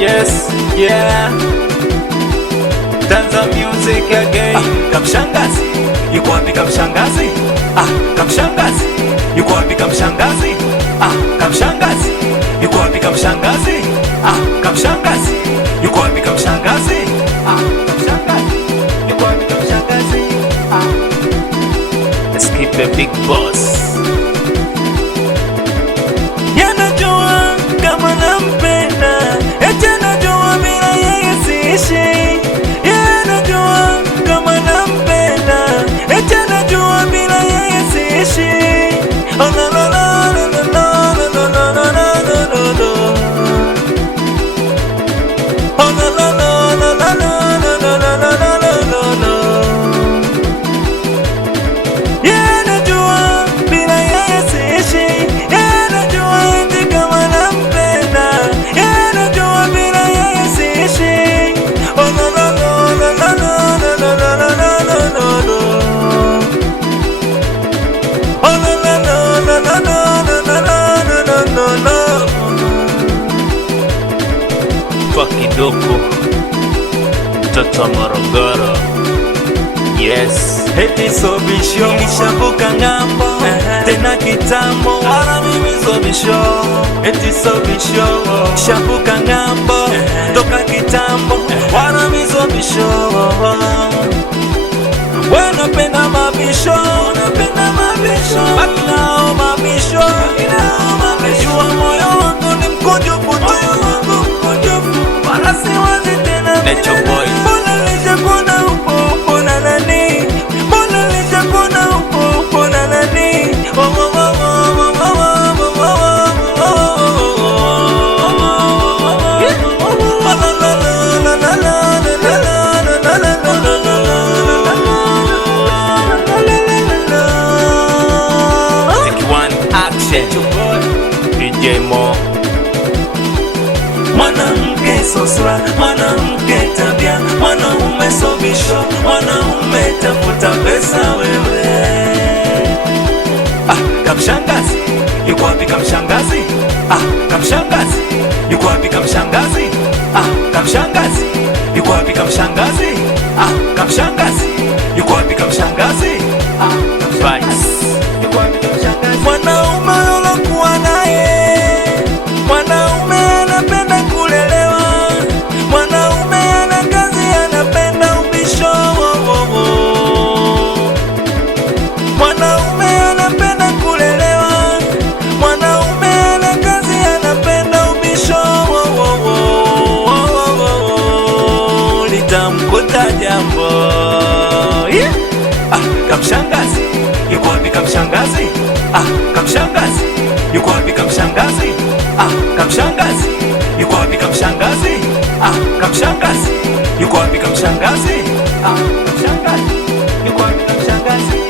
Yes, yeah. Tanza music again. Kamshangazi, yuko wapi kamshangazi? Kamshangazi, yuko wapi kamshangazi? Kamshangazi, yuko wapi kamshangazi? Kamshangazi, yuko wapi kamshangazi? Kamshangazi, yuko wapi kamshangazi? Let's keep the big boss. Yanajua kama nampenda, eti anajua bila yeye siishi. Yanajua kama nampenda, eti anajua bila yeye siishi. Oh la la la la la la la la la la la la la. Oh la la la la la la la la la la la la la. Yanajua bila yeye siishi. Yanajua eti kama nampenda. Yanajua bila yeye siishi. Oh la la la la la la la la la la la la la. Oh la la la la la la la la la la la. Fakidoko mtoto wa Morogoro. Yes. Eti sobisho nilishavuka ngambo tena kitambo, wala mimi sobisho. Eti sobisho nishavuka ngambo toka kitambo, wala mimi sobisho. Wewe unapenda mabisho, unapenda mabisho, baki nao mabisho, jua moyo wangu ni mkunjufu tu, wala siwazi tena Nacho boy. mbona nilishakuona upo upo na nani, mbona nilishakuona upo upo na nani. Oh, oh, oh, oh, oh, oh, oh, oh, oh, oh. La la la la la la la la la la la la la. Take one action. DJ Mo. Mwanamke sosra, mwanamke tabia, mwanaume sobisho, mwanaume tafuta pesa wewe. Kamshangazi, yuko wapi kamshangazi? Kamshangazi, yuko wapi kamshangazi? Kamshangazi, yuko wapi kamshangazi? Kamshangazi, yuko wapi kamshangazi? Vice. Yuko wapi kamshangazi? Mwanaume ulokuwa naye, mwanaume anapenda kulelewa, mwanaume ana kazi anapenda ubisho. Mwanaume anapenda kulelewa, mwanaume ana kazi anapenda ubisho. Litamkuta jambo. Kamshangazi, yuko wapi kamshangazi? Kamshangazi, yuko wapi kamshangazi? Kamshangazi, yuko wapi kamshangazi? Kamshangazi, yuko wapi kamshangazi? Kamshangazi, yuko wapi kamshangazi?